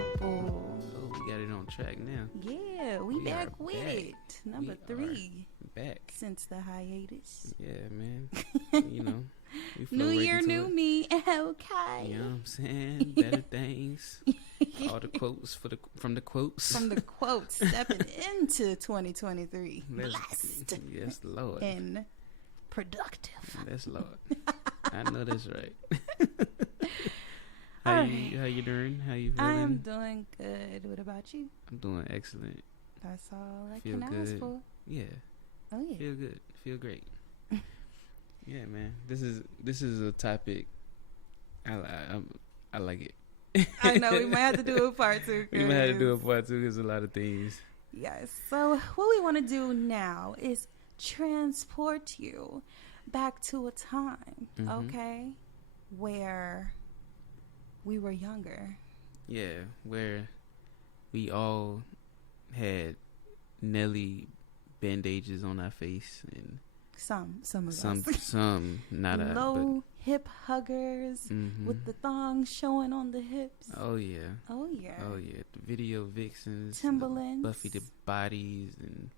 couple. Oh, we got it on track now. Yeah, we back with it. Number 3. Back. Since the hiatus. Yeah, man. You know. We flow New right year, into new it. me. Okay. You know what I'm saying? Better things. All the quotes from the quotes. From the quotes, stepping into 2023. Let's- Blessed Yes, Lord. and productive. That's Lord. I know that's right. All How right. you doing? How you feeling? I am doing good. What about you? I'm doing excellent. That's all I Feel can ask good. for. Yeah. Oh yeah. Feel good. Feel great. Yeah, man. This is a topic. I like it. I know we might have to do a part 2. We might have to do a part 2 because a lot of things. Yes. So what we want to do now is transport you back to a time, okay, where we were younger. Yeah, where we all had Nelly bandages on our face and Some of us. some not low hip huggers but with the thongs showing on the hips. oh yeah. Oh yeah. Oh yeah, the video vixens, Timberlands. Buffy the Bodies, and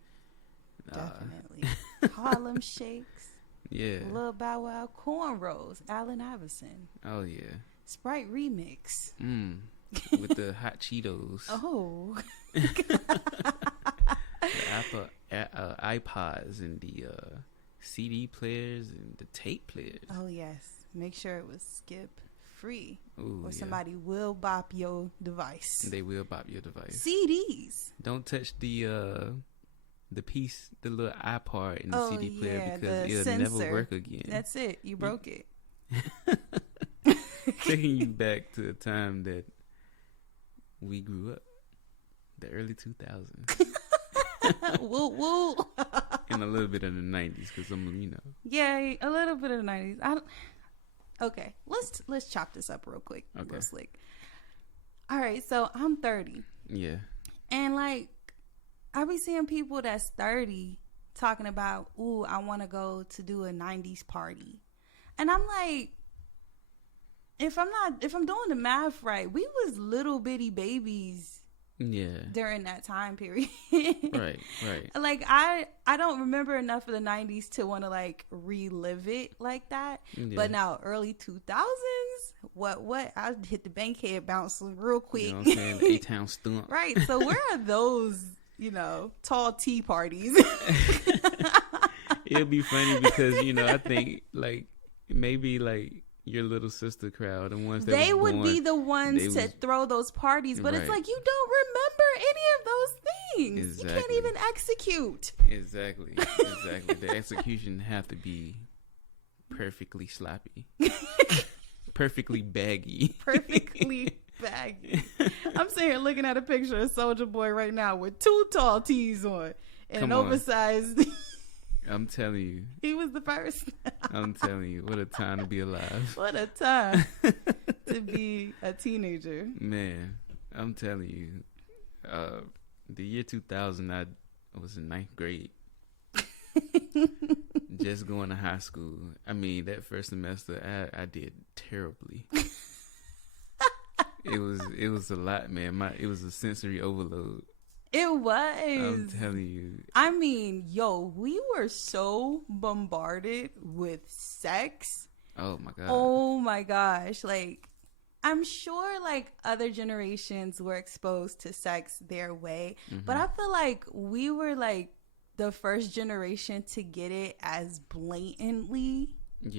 Definitely. Harlem Shakes. yeah. Lil Bow Wow. Cornrows. Allen Iverson. Oh yeah. Sprite Remix. With the hot Cheetos, Oh. the iPods, and the CD players and the tape players. Oh yes. Make sure it was skip free. Ooh, Or yeah. somebody will bop your device. They will bop your device. CDs. Don't touch the little iPod in the Oh, CD player yeah, because the it'll sensor. never work again. That's it. You broke it. Taking you back to a time that we grew up, the early 2000s, Woo woo. and a little bit of the 90s, because Yeah, a little bit of the 90s. Okay, let's chop this up real quick, Okay. real slick. All right, so I'm 30, yeah, and like I be seeing people that's 30 talking about, ooh, I want to go to do a 90s party, and I'm like, if I'm doing the math right, we was little bitty babies yeah, during that time period. right. Like I don't remember enough of the 90s to want to like relive it like that. Yeah. But now early 2000s, what I hit the bankhead bouncing real quick. You know what I'm saying? The A-Town stump. Right. So where are those, tall tea parties? It'll be funny because I think like maybe like your little sister crowd, the ones that They was would born, be the ones to throw those parties, but it's Right. like you don't remember any of those things. You can't Exactly. even execute. Exactly. The execution have to be perfectly sloppy, perfectly baggy. Perfectly baggy. I'm sitting here looking at a picture of Soldier Boy right now with 2 tall tees on and Come an on. oversized. I'm telling you. He was the first. I'm telling you, what a time to be alive. What a time to be a teenager. Man, I'm telling you, the year 2000, I was in 9th grade. Just going to high school. I mean, that first semester, I did terribly. It was a lot, man. It was a sensory overload. It was. I'm telling you. I mean, we were so bombarded with sex. Oh my god. Oh my gosh. Like, I'm sure like other generations were exposed to sex their way, but I feel like we were like the first generation to get it as blatantly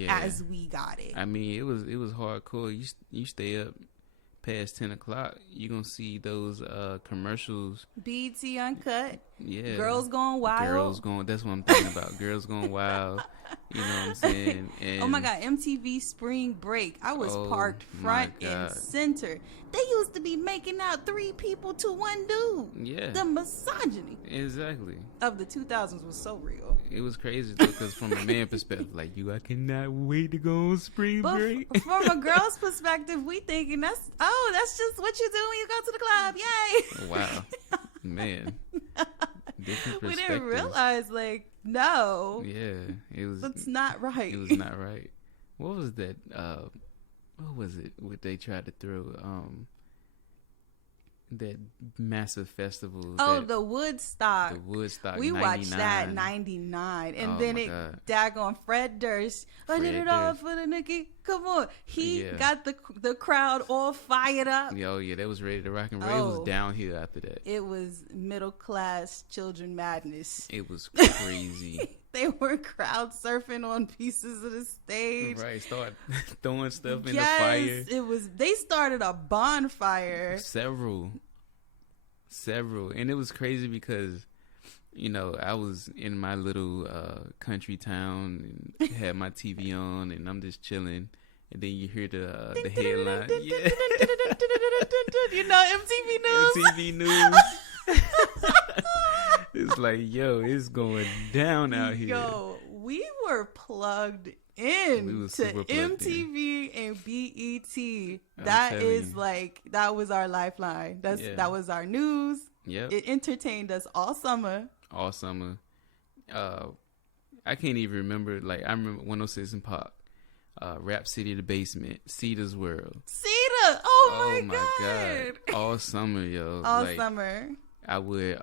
as we got it. I mean, it was hardcore. You stay up past 10 o'clock, you're gonna see those commercials. BT Uncut. Yeah. Girls Gone Wild. That's what I'm thinking about. Girls Gone Wild. You know what I'm saying? And oh my god, MTV Spring Break. I was parked front and center. They used to be making out 3 people to 1 dude. Yeah. The misogyny Exactly. of the 2000s was so real. It was crazy though, because from a man perspective, like I cannot wait to go on spring But break. from a girl's perspective, we thinking that's just what you do when you go to the club. Yay. Wow. Man. Different We perspectives. didn't realize, like, no. Yeah. That's not right. It was not right. What was that? What was it? What they tried to throw? that massive festival. Oh, the Woodstock. The Woodstock. We 99. watched that in '99, and Oh, then my it God. daggone Fred Durst. I did it all for the Nikki. Come on, he got the crowd all fired up. Oh yeah, that was ready to rock and roll. It was downhill after that. It was middle class children madness. It was crazy. They were crowd surfing on pieces of the stage. Right, start throwing stuff in the fire. It was. They started a bonfire. Several, and it was crazy because, you know, I was in my little country town and had my TV on, and I'm just chilling, and then you hear the headline. Yeah. You know, MTV News. MTV News. It's like, yo, it's going down out here. Yo, we were plugged in to MTV and BET. That is like, that was our lifeline. That was our news. Yep. It entertained us all summer. All summer. I can't even remember. Like, I remember 106 and Park, Rap City, The Basement, Cedar's World. Cedar. Oh my God. All summer, yo. All summer. I would,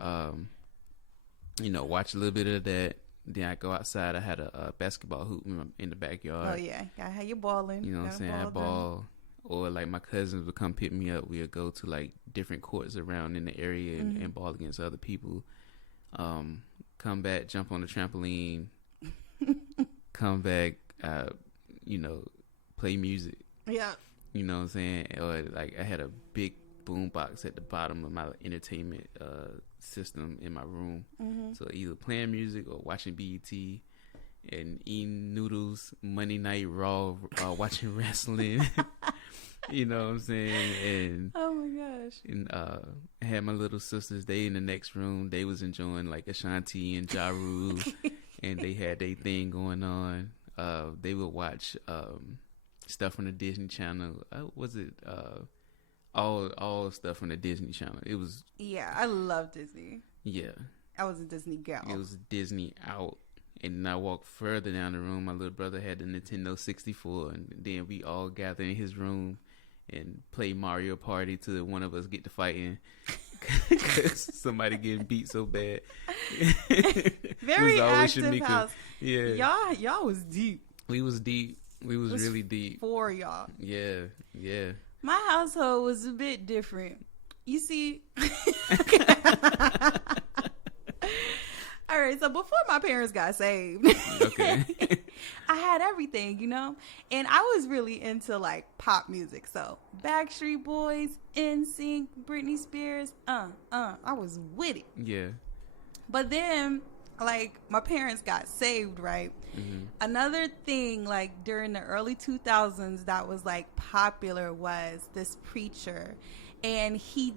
you know, watch a little bit of that. Then I go outside. I had a basketball hoop in the backyard. Oh yeah, gotta have you balling. You know what I'm saying? I ball. Or like my cousins would come pick me up. We would go to like different courts around in the area and ball against other people. Come back, jump on the trampoline. Come back, you know, play music. Yeah. You know what I'm saying? Or like I had a big boom box at the bottom of my entertainment system in my room. So either playing music or watching BET and eating noodles, Monday Night Raw, watching wrestling. You know what I'm saying? And oh my gosh. And I had my little sisters. They in the next room. They was enjoying like Ashanti and Ja Rule, and they had their thing going on. They would watch stuff from the Disney Channel. Was it all stuff from the Disney Channel? It was. Yeah, I love Disney. Yeah, I was a Disney gal. It was Disney out. And then I walked further down the room. My little brother had the Nintendo 64, and then we all gathered in his room and play Mario Party till one of us get to fighting because somebody getting beat so bad. Very active house. Yeah, y'all was deep. We was deep. We was really deep. For y'all. Yeah. My household was a bit different. You see. All right, so before my parents got saved, okay, I had everything, you know, and I was really into like pop music. So Backstreet Boys, NSYNC, Britney Spears, I was with it. Yeah. But then, like, my parents got saved, right? Mm-hmm. Another thing, like during the early 2000s, that was like popular was this preacher. And he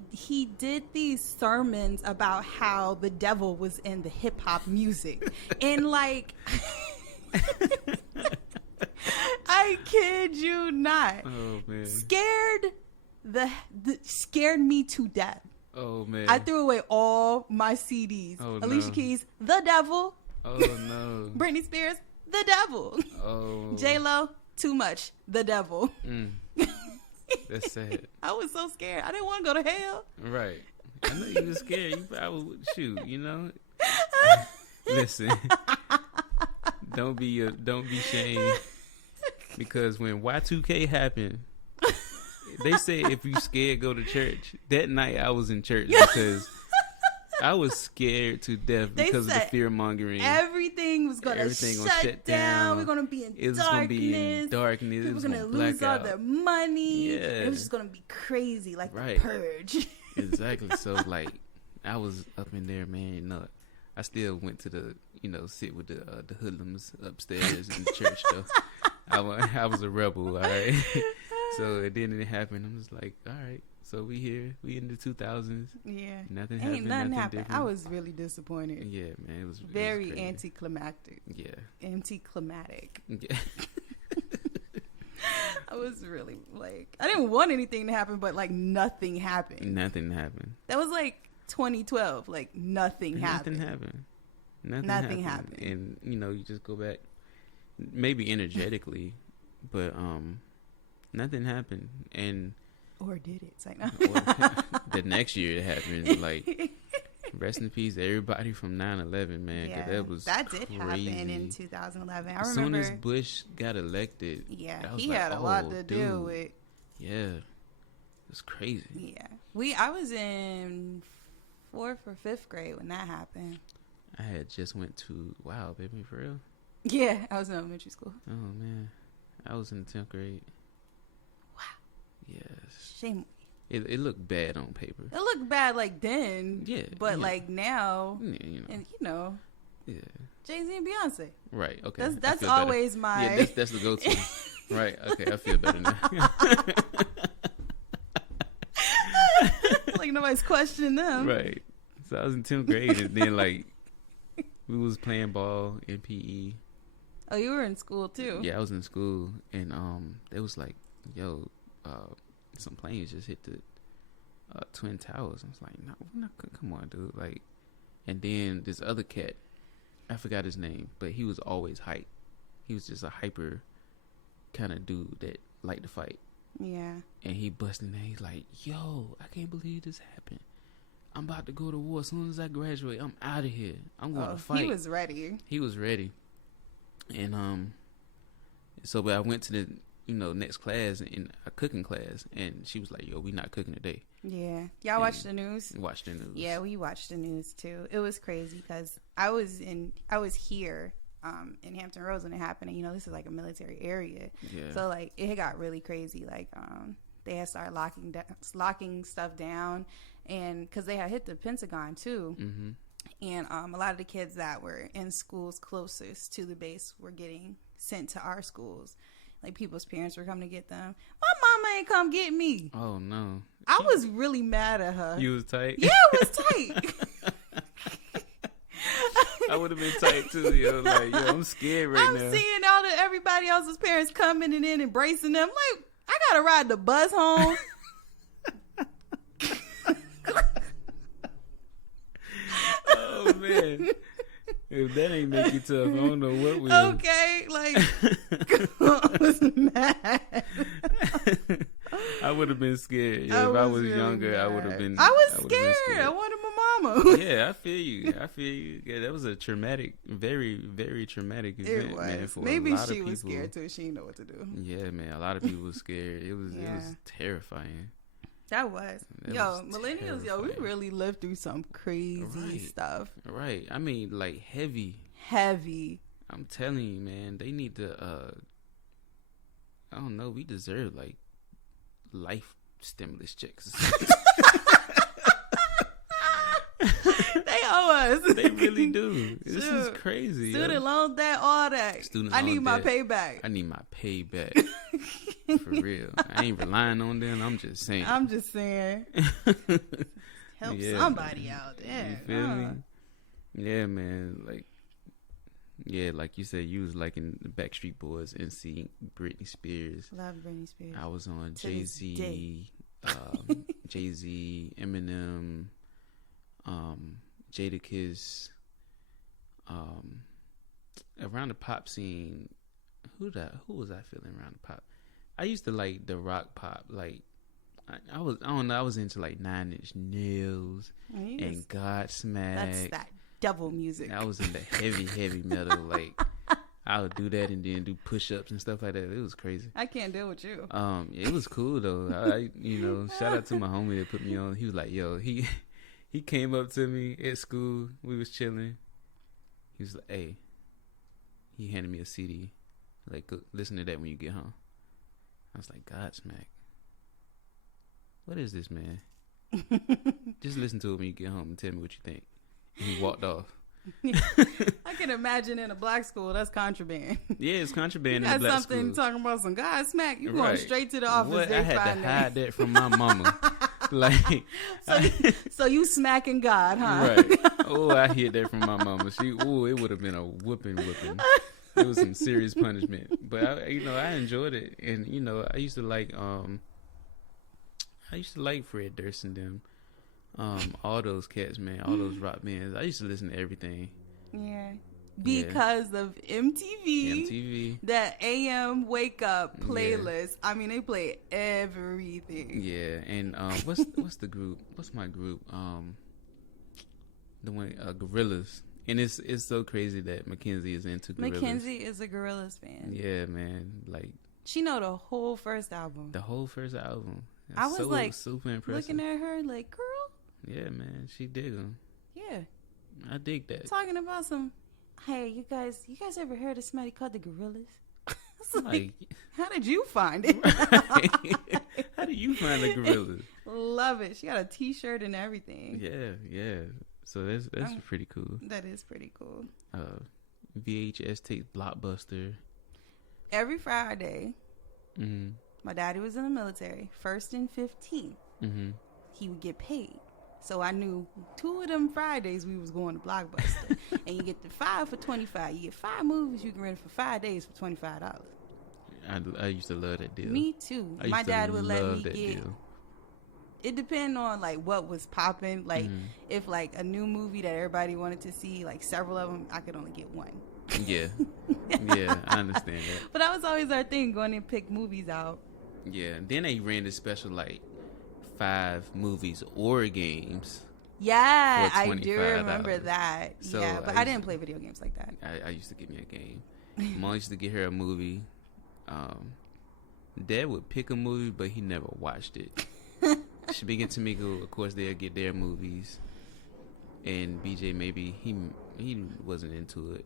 did these sermons about how the devil was in the hip hop music. And like, I kid you not. Oh man. Scared me to death. Oh man. I threw away all my CDs. Oh, Alicia Keys, The Devil. Oh no. Britney Spears, The Devil. Oh. J-Lo, Too Much, The Devil. That's sad. I was so scared. I didn't want to go to hell. Right. I know you were scared. You probably would shoot, you know? Listen. Don't be shamed. Because when Y2K happened, they say if you scared, go to church. That night I was in church because I was scared to death because of the fear mongering. Everything was going to shut down. We're going to be in darkness. It was going to be in darkness. People were going to lose all their money. Yeah. It was just going to be crazy, like the purge. Exactly. So, like, I was up in there, man. You know, I still went to the, you know, sit with the hoodlums upstairs in the church, though. I was a rebel, all right? So, it didn't happen. I'm just like, all right. So we here. We in the 2000s. Yeah. Nothing happened. Nothing happened. I was really disappointed. Yeah, man. It was very anticlimactic. Yeah. Anticlimactic. Yeah. I was really like, I didn't want anything to happen, but like nothing happened. Nothing happened. That was like 2012. Like nothing happened. Nothing happened. And you know, you just go back, maybe energetically, but nothing happened. And Or did it? It's like, no. The next year it happened. Like, rest in peace, everybody from 9/11, man. Yeah, That did crazy. happen in 2011. I as remember. As soon as Bush got elected, Yeah, he had a lot to deal with. Yeah, it's crazy. Yeah, I was in 4th or 5th grade when that happened. I had just went to baby, for real. Yeah, I was in elementary school. Oh man, I was in 10th grade. Wow. Yes. Shame. It looked bad on paper. It looked bad like then. Yeah. But like now, and yeah, Jay-Z and Beyonce. Right. Okay. That's always my. Yeah, that's the go-to. Right. Okay. I feel better now. Like nobody's questioning them. Right. So I was in 10th grade, and then like we was playing ball in PE. Oh, you were in school too. Yeah, I was in school, and it was like, yo, some planes just hit the Twin Towers. I was like, no, come on, dude. Like, and then this other cat, I forgot his name, but he was always hype. He was just a hyper kind of dude that liked to fight. Yeah. And he busted in there. He's like, yo, I can't believe this happened. I'm about to go to war. As soon as I graduate, I'm out of here. I'm going to fight. He was ready. He was ready. And so I went to the next class, in a cooking class, and she was like, yo, we not cooking today. Yeah. Y'all watch the news? Watch the news. Yeah, we watched the news too. It was crazy because I was here in Hampton Roads when it happened, and this is like a military area. Yeah. So like it got really crazy. Like they had started locking stuff down, and because they had hit the Pentagon too. Mm-hmm. And a lot of the kids that were in schools closest to the base were getting sent to our schools. Like people's parents were coming to get them. My mama ain't come get me. Oh no! I was really mad at her. You was tight? Yeah, it was tight. I would have been tight too, yo. Like, yo, I'm scared now. I'm seeing everybody else's parents coming and then embracing them. Like, I gotta ride the bus home. Oh man. If that ain't make you tough, I don't know what will. Okay, like I was mad. I would have been scared. Yeah, if I was really younger, mad. I would have been. I was scared. I wanted my mama. Yeah, I feel you. Yeah, that was a traumatic, very, very traumatic event. It was. Man, for maybe a lot she of was people. scared too. She didn't know what to do. Yeah, man. A lot of people were scared. It was terrifying. That was. Millennials, terrifying. We really lived through some crazy stuff. Right. I mean, like heavy. I'm telling you, man, they need to, I don't know, we deserve like life stimulus checks. They owe us. They really do. This is crazy. Student loan debt, all that. I need my payback. I need my payback. For real. I ain't relying on them. I'm just saying. Help somebody out there. You feel me? Yeah, man. Like you said, you was like in the Backstreet Boys, NSYNC, Britney Spears. Love Britney Spears. I was on Jay-Z, Eminem, Jadakiss. Around the pop scene, who was I feeling around the pop? I used to like the rock pop. Like I was into like 9 Inch Nails and Godsmack. That's that devil music. I was in the heavy metal. Like I would do that and then do push-ups and stuff like that. It was crazy. I can't deal with you. It was cool though. I shout out to my homie that put me on. He was like, yo, he came up to me at school. We was chilling. He was like, hey, he handed me a CD. Like, listen to that when you get home. I was like, Godsmack. What is this, man? Just listen to it when you get home and tell me what you think. And he walked off. I can imagine in a black school, that's contraband. Yeah, it's contraband in a black school. Something talking about some Godsmack. You going straight to the office. What? I had to hide that from my mama. Like, so you smacking God, huh? Right. Oh, I hid that from my mama. It would have been a whooping. It was some serious punishment. But I enjoyed it, and I used to like Fred Durst and them, all those cats, man, all those rock bands. I used to listen to everything. Yeah, because of MTV. MTV. That AM wake up playlist. I mean, they play everything. Yeah, and what's the group? What's my group? The one Gorillas. And it's so crazy that Mackenzie is into Gorillas. Mackenzie is a Gorillas fan. Yeah, man. Like, she know the whole first album. The whole first album. That's I was like, super impressive. Looking at her like, girl. Yeah, man. She dig them. Yeah. I dig that. Talking about some, hey, you guys ever heard of somebody called the Gorillas? Like, how did you find it? How do you find the Gorillas? Love it. She got a T-shirt and everything. Yeah. So that's pretty cool. That is pretty cool. VHS tape Blockbuster. Every Friday, mm-hmm. my daddy was in the military, 1st and 15th. Mm-hmm. He would get paid. So I knew 2 of them Fridays we was going to Blockbuster. And you get the 5 for $25. You get 5 movies you can rent for 5 days for $25. I used to love that deal. Me too. My dad would let me get deal. It depended on like what was popping. Like if like a new movie that everybody wanted to see, like several of them, I could only get one. Yeah, I understand that. But that was always our thing, going and pick movies out. Yeah, then they ran this special like 5 movies or games. Yeah, I do remember that. So yeah, but I didn't play video games like that. I used to get me a game. Mom used to get her a movie. Dad would pick a movie, but he never watched it. Big and Tamika, of course, they'll get their movies, and BJ maybe he wasn't into it,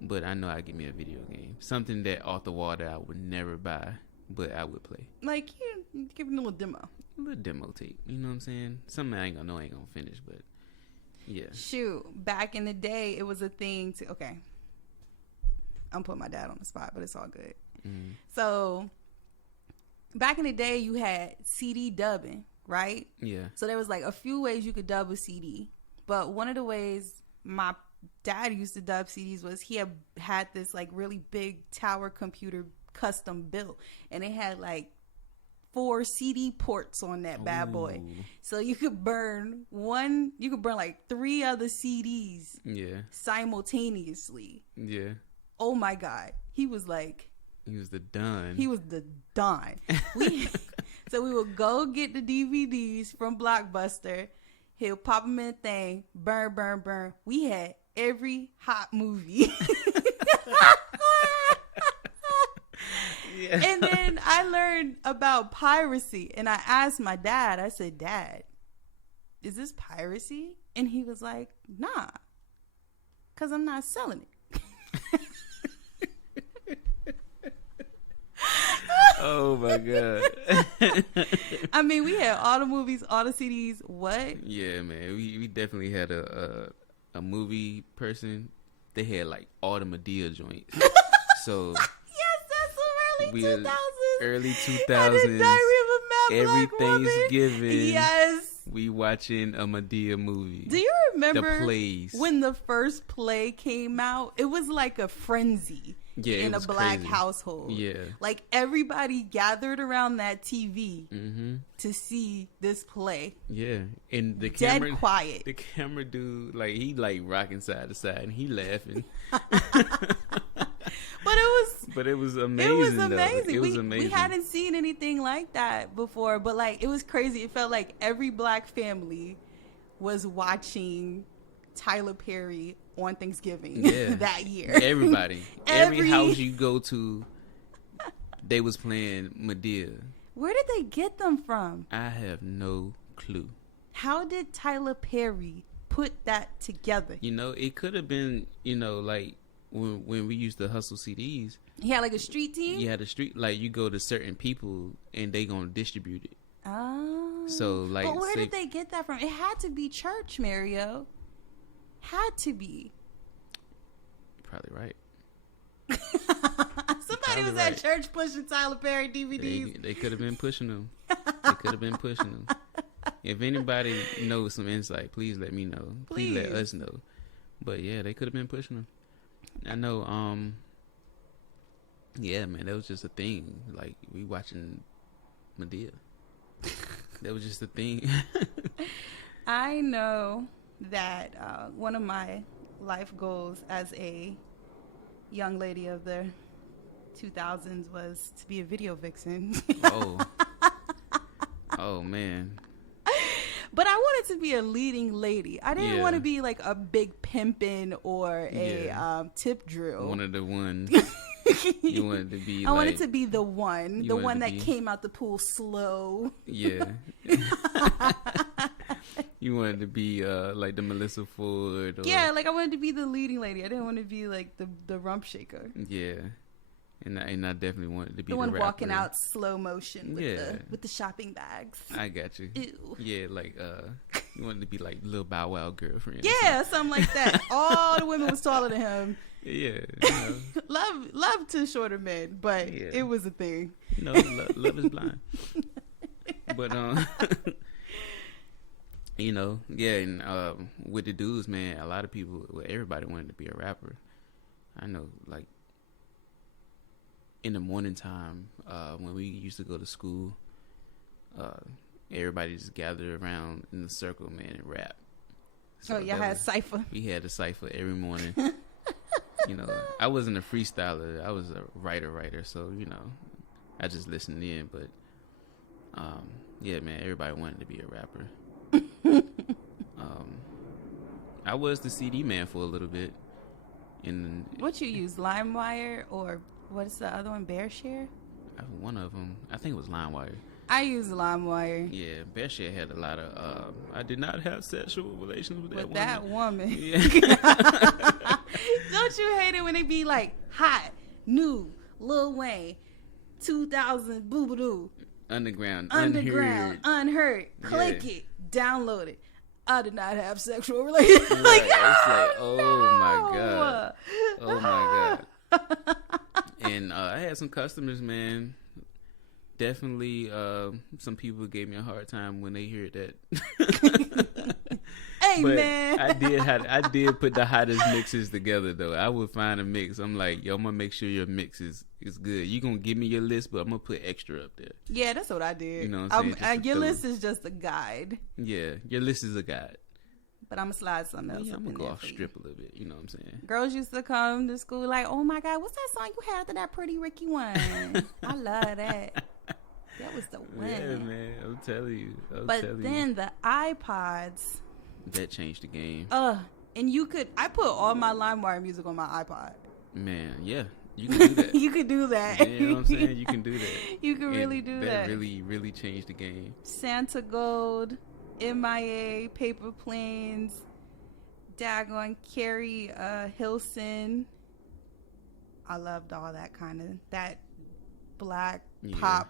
but I know I'd give me a video game, something that off the wall that I would never buy, but I would play. Like you give me a little demo tape. You know what I'm saying? Something I ain't gonna finish, but yeah. Shoot, back in the day, it was a thing to. Okay, I'm putting my dad on the spot, but it's all good. Mm-hmm. So. Back in the day, you had CD dubbing, right? Yeah. So there was like a few ways you could dub a CD. But one of the ways my dad used to dub CDs was he had this like really big tower computer custom built. And it had like 4 CD ports on that bad boy. So you could burn like 3 other CDs simultaneously. Yeah. Oh my God. He was like... He was the Don. So we would go get the DVDs from Blockbuster. He'll pop them in a thing. Burn. We had every hot movie. Yeah. And then I learned about piracy. And I asked my dad, I said, Dad, is this piracy? And he was like, nah, because I'm not selling it. Oh my God. I mean, we had all the movies, all the CDs. What? Yeah, man. We definitely had a movie person. They had like all the Medea joints. So yes, that's some early 2000s. Early 2000s. Every Thanksgiving. Yes. We watching a Medea movie. Do you remember the plays when the first play came out? It was like a frenzy. Yeah, in a black crazy. household. Yeah. Like everybody gathered around that TV to see this play. Yeah. And the dead camera quiet. The camera dude, like he like rocking side to side and he laughing. But it was amazing. It was amazing. It was amazing. We hadn't seen anything like that before, but like it was crazy. It felt like every black family was watching Tyler Perry on Thanksgiving that year. Everybody. Every house you go to, they was playing Medea. Where did they get them from? I have no clue. How did Tyler Perry put that together? You know, it could have been, you know, like when we used to hustle CDs. He had like a street team? You had a street, like you go to certain people and they gonna distribute it. Oh. So like. But where did they get that from? It had to be church, Mario. Had to be. You're probably right. Somebody was at church pushing Tyler Perry DVDs. They could have been pushing them. If anybody knows some insight, please let me know. Please let us know. But yeah, they could have been pushing them. I know. Yeah, man, that was just a thing. Like we watching Medea. That was just a thing. I know that one of my life goals as a young lady of the 2000s was to be a video vixen. Oh. Oh, man. But I wanted to be a leading lady. I didn't want to be like a big pimpin' or a tip drill. One of the ones. You wanted to be I wanted to be the one that came out the pool slow. Yeah. You wanted to be like the Melissa Ford. Yeah, like I wanted to be the leading lady. I didn't want to be like the rump shaker. Yeah. And I definitely wanted to be the one rapper. walking out slow motion with the shopping bags. I got you. Ew. Yeah, like you wanted to be like little Bow Wow girlfriend. Yeah, something like that. All the women was taller than him. Yeah, you know. love to shorter men, but it was a thing. You know, love is blind. But you know, yeah, and with the dudes, man, a lot of people, everybody wanted to be a rapper. I know, like in the morning time, when we used to go to school, everybody just gathered around in the circle, man, and rap. So y'all had a cipher. We had a cipher every morning. You know, I wasn't a freestyler. I was a writer. So, you know, I just listened in. But, yeah, man, everybody wanted to be a rapper. I was the CD man for a little bit. And what you use, LimeWire or what's the other one, BearShare? One of them, I think it was LimeWire. I use LimeWire. Yeah, BearShare had a lot of. I did not have sexual relations with that woman. Yeah. Don't you hate it when they be like hot, new, Lil Wayne, 2000, boo boo doo, underground, unheard. Click it, download it. I did not have sexual relations. Right. Like, it's like, oh my god. And I had some customers, man. Definitely, some people gave me a hard time when they heard that. Hey, but man. I did put the hottest mixes together, though. I would find a mix. I'm like, yo, I'm gonna make sure your mix is good. You gonna give me your list, but I'm gonna put extra up there. Yeah, that's what I did. You know what I'm saying? Your list is just a guide. Yeah, your list is a guide. But I'm gonna slide something else. I'm gonna go off strip a little bit. You know what I'm saying? Girls used to come to school like, oh my god, what's that song you had after that Pretty Ricky one? I love that. That was the one. Yeah, man. I'm telling you. But then the iPods. That changed the game. And I put all my LimeWire music on my iPod. Man, yeah. You can do that. You could do that. You know what I'm saying? You can do that. You can really do that. That really, really changed the game. Santa Gold, MIA, Paper Planes, Daggone, Carrie Hilson. I loved all that black pop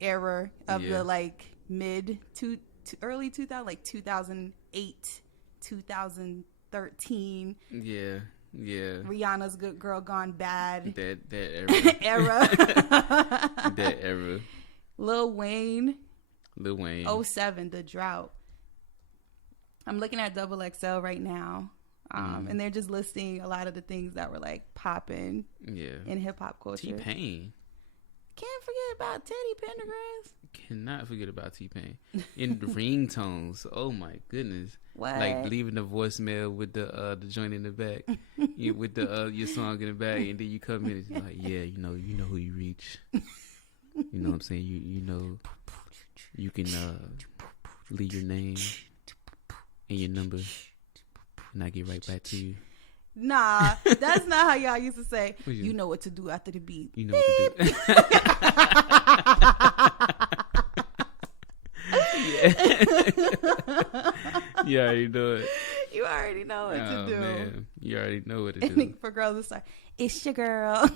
era of the like mid to early 2000, like 2008, 2013. Yeah. Rihanna's Good Girl Gone Bad. That era. That era. Lil Wayne. 07, The Drought. I'm looking at Double XL right now. And they're just listing a lot of the things that were like popping in hip hop culture. T-Pain. Can't forget about Teddy Pendergrass. Cannot forget about T-Pain. In the ringtones. Oh my goodness. What? Like leaving the voicemail with the joint in the back. With the your song in the back, and then you come in and you're like, yeah, you know who you reach. You know what I'm saying? You know you can leave your name and your number and I get right back to you. Nah, that's not how y'all used to say. You know what to do after the beat. You know what to do. You already know it. You already know what to do. Man. You already know what to do. For girls, it's like, it's your girl.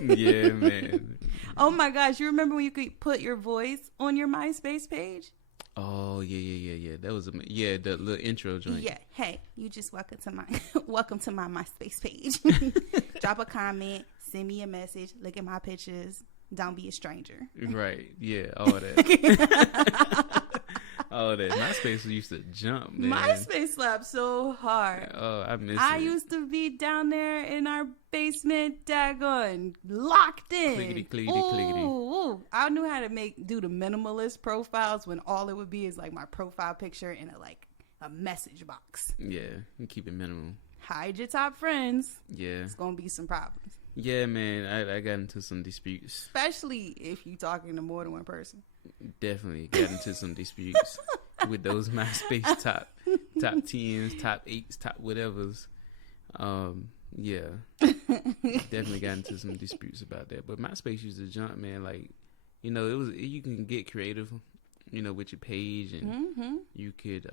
Yeah, man. Oh my gosh, you remember when you could put your voice on your MySpace page? Oh yeah. That was the little intro joint. Yeah. Hey, you just welcome to my MySpace page. Drop a comment, send me a message, look at my pictures. Don't be a stranger. Right. Yeah. All that. All that. MySpace used to jump, man. MySpace slapped so hard. Oh, I miss it. I used to be down there in our basement, daggone, locked in. Clickety. Ooh. I knew how to do the minimalist profiles when all it would be is like my profile picture and a a message box. Yeah, you keep it minimum. Hide your top friends. Yeah. It's going to be some problems. Yeah, man, I got into some disputes. Especially if you're talking to more than one person. Definitely got into some disputes with those MySpace top 10s, top 8s, top whatevers. Yeah, definitely got into some disputes about that. But MySpace used to jump, man. Like, you know, you can get creative, you know, with your page, and you could,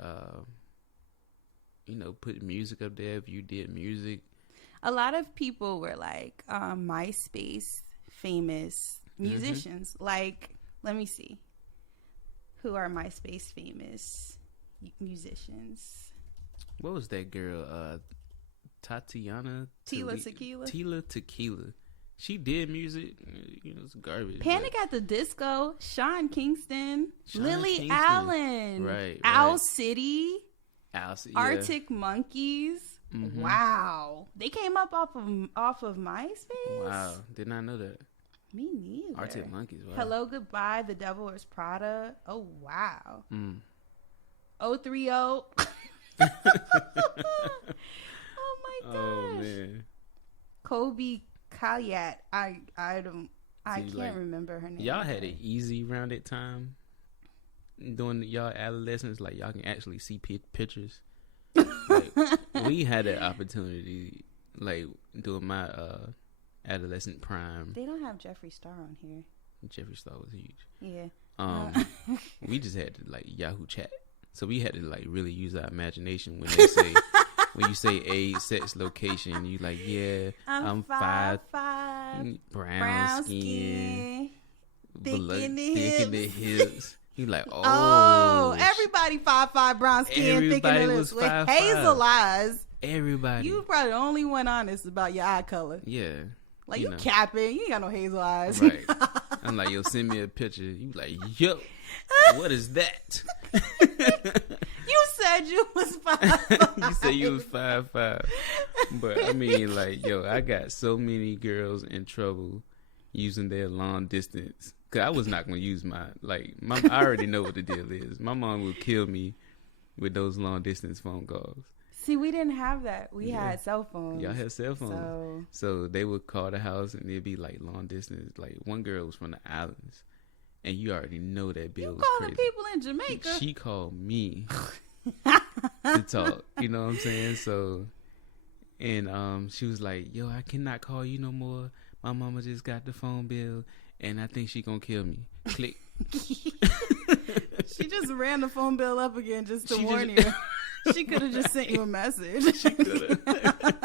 you know, put music up there if you did music. A lot of people were like MySpace famous musicians. Like, let me see. Who are MySpace famous musicians? What was that girl? Tatiana Tila Tequila. She did music. You know, it's garbage. Panic at the Disco. Sean Kingston. Lily Allen. Right. Owl City. Yeah. Arctic Monkeys. Mm-hmm. Wow. They came up off of MySpace? Wow. Did not know that. Me neither. Arctic Monkeys. Wow. Hello, Goodbye, The Devil Wears Prada. Oh, wow. 030. Oh, my gosh. Oh, man. Kobe Kayat. I can't remember her name. Y'all had it easy around that time. During y'all adolescence, like, y'all can actually see pictures. Like, we had that opportunity, like, during my adolescent prime. They don't have Jeffree Star on here. Jeffree Star was huge. Yeah. We just had to, like, Yahoo chat. So we had to, like, really use our imagination when they say, when you say age, sex, location, you like, yeah, I'm 5'5", brown skin, thick in the hips. You like, everybody 5'5", brown skin, thick in the lips, with hazel eyes. Everybody. You probably the only one honest about your eye color. Yeah. Like, you capping. You ain't got no hazel eyes. Right. I'm like, yo, send me a picture. You like, yo, what is that? You said you was 5'5". You said you was 5'5". But, I mean, like, yo, I got so many girls in trouble using their long distance. Because I was not going to use I already know what the deal is. My mom would kill me with those long distance phone calls. See, we didn't have that. We had cell phones. Y'all had cell phones. So they would call the house and it'd be like long distance. Like, one girl was from the islands. And you already know that bill was crazy. You calling people in Jamaica. She called me to talk. You know what I'm saying? So, and she was like, yo, I cannot call you no more. My mama just got the phone bill. And I think she gonna kill me. Click. She just ran the phone bill up again just to warn you. She could have just sent you a message. She could have.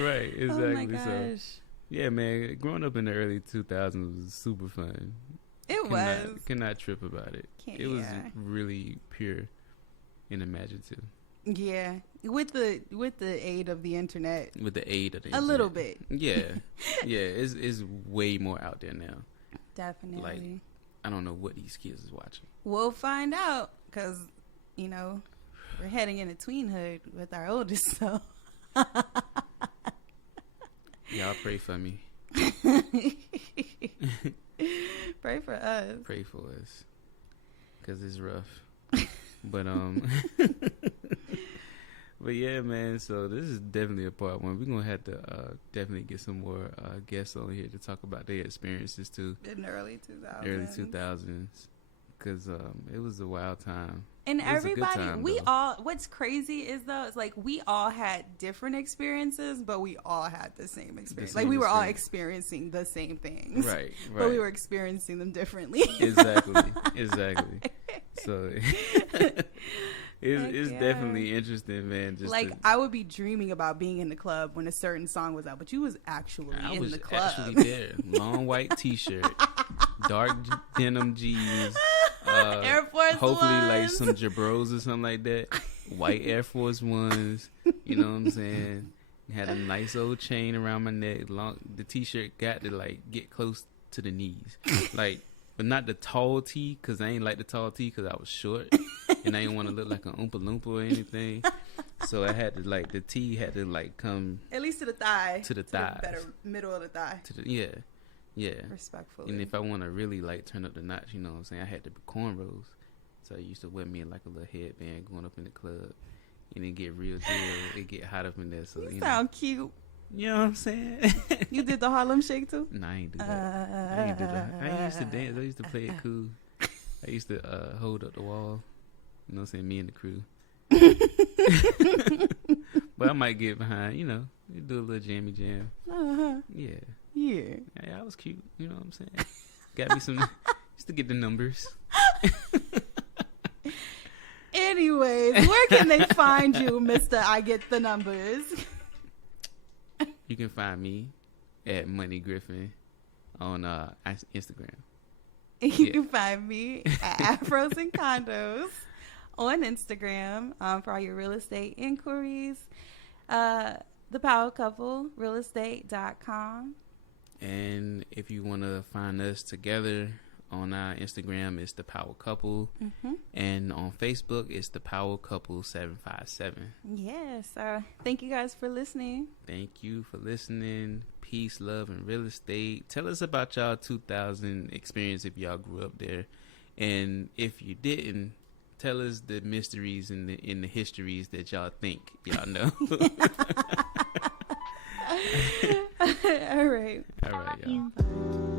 Right, exactly. Oh my gosh. So, yeah, man, growing up in the early 2000s was super fun. Cannot trip about it. It was really pure and imaginative. Yeah, with the aid of the internet. With the aid of the internet. A little bit. Yeah, it's way more out there now. Definitely. Like, I don't know what these kids is watching. We'll find out because, you know, we're heading into tweenhood with our oldest, so. Y'all pray for me. Pray for us. Pray for us, because it's rough. But but yeah, man. So this is definitely a part one. We're gonna have to definitely get some more guests on here to talk about their experiences too. In the early 2000s. Early 2000s, because it was a wild time. And everybody, what's crazy is though, it's like we all had different experiences, but we all had the same experience. Like we were all experiencing the same things. Right. But we were experiencing them differently. Exactly. So it's definitely interesting, man. Just like I would be dreaming about being in the club when a certain song was out, but you was actually in the club. Actually there. Long white t-shirt, dark denim jeans, Air Force hopefully Ones. like some Jabros or something like that. White Air Force Ones. You know what I'm saying? Had a nice old chain around my neck. The t-shirt got to like get close to the knees, like. But not the tall tee, because I ain't like the tall tee because I was short. And I didn't want to look like an Oompa Loompa or anything. So I had to, like, the tee had to, like, come... At least to the thigh. To the thigh. Better middle of the thigh. Yeah. Respectfully. And if I want to really, like, turn up the notch, you know what I'm saying? I had to be cornrows. So he used to wear me like a little headband going up in the club. And it get real chill. It get hot up in there. So you sound cute. You know what I'm saying? You did the Harlem Shake too? No, I ain't do that. I ain't do that. I used to dance. I used to play it cool. I used to hold up the wall. You know what I'm saying? Me and the crew. But I might get behind, you know, you do a little jammy jam. Yeah. Yeah. I was cute. You know what I'm saying? Got me some, just to get the numbers. Anyways, where can they find you, Mr. I Get the Numbers? You can find me at Money Griffin on Instagram. You can find me at Afros and Condos on Instagram for all your real estate inquiries. The Power Couple, realestate.com. And if you want to find us together on our Instagram, it's The Power Couple. Mm-hmm. And on Facebook, it's The Power Couple 757. Yes. Thank you guys for listening. Thank you for listening. Peace, love, and real estate. Tell us about y'all 2000 experience if y'all grew up there. And if you didn't, tell us the mysteries and the histories that y'all think y'all know. All right. All right, y'all.